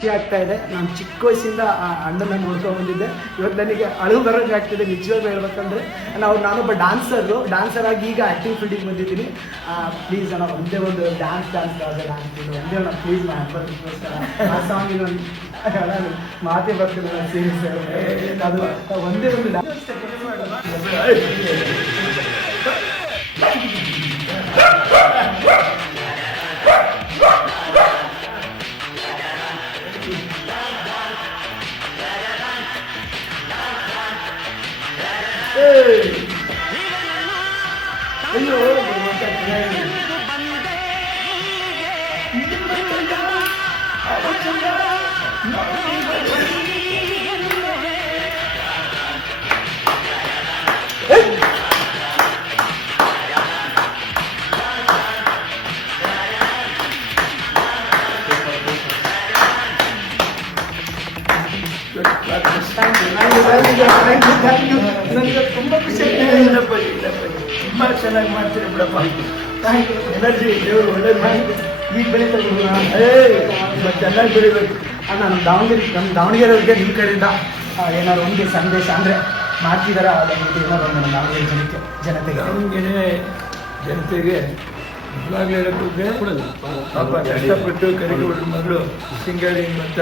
ಖುಷಿ ಆಗ್ತಾ ಇದೆ. ನಾನು ಚಿಕ್ಕ ವಯಸ್ಸಿಂದ ಅಣ್ಣನ ನೋಡ್ಕೊಂಡು ಬಂದಿದ್ದೆ. ಇವತ್ತು ನನಗೆ ಅಳು ಬರೋಂಗೆ ಆಗ್ತಿದೆ ನಿಜವಾಗ್ಲೂ ಹೇಳ್ಬೇಕಂದ್ರೆ. ನಾನೊಬ್ಬ ಡ್ಯಾನ್ಸರ್ ಆಗಿ ಈಗ ಆ್ಯಕ್ಟಿಂಗ್ ಫೀಲ್ಡಿಗೆ ಬಂದಿದ್ದೀನಿ. ಪ್ಲೀಸ್ ಅಣ್ಣ ಒಂದೇ ಒಂದು ಡ್ಯಾನ್ಸ್ ಒಂದೇ ಅಣ್ಣ ಪ್ಲೀಸ್ ಬರ್ತಿಗೋಸ್ಕರ ಆ ಸಾಂಗ್ ಮಾತೇ ಬರ್ತಿಲ್ಲ ಸೀರಿಯಸ್. ಅದು ಒಂದೇ ಒಂದು ಡ್ಯಾನ್ಸ್ ಅಯ್ಯೋ ನನಗೆ ತುಂಬ ಖುಷಿ ಆಗ್ತಿದೆ. ತುಂಬ ಚೆನ್ನಾಗಿ ಮಾಡ್ತೀರಿ ಬಿಡಪ್ಪ. Thank you. ಎನರ್ಜಿ ದೇವರು ಒಳ್ಳೇದು ಮಾಡಿ ಈಗ ಬೆಳೀತಾ ಚೆನ್ನಾಗಿ ಬೆಳಿಬೇಕು. ನಮ್ಮ ದಾವಣಗೆರೆಯವ್ರಿಗೆ ನಿಮ್ಮ ಕಡೆಯಿಂದ ಏನಾದ್ರು ಒಂದು ಸಂದೇಶ ಅಂದರೆ ಮಾಡ್ತಿದ್ದಾರಾ ಅದೊಂದು ಏನಾದ್ರು ಒಂದು ದಾವಣಗೆರೆ ಜನತೆಗೆ ಇವಾಗಲೇ ಪಾಪ ಕಷ್ಟಪಟ್ಟು ಕರಿಗಳು ಮಗಳು ಸಿಂಗಾರಿ ಅಂತ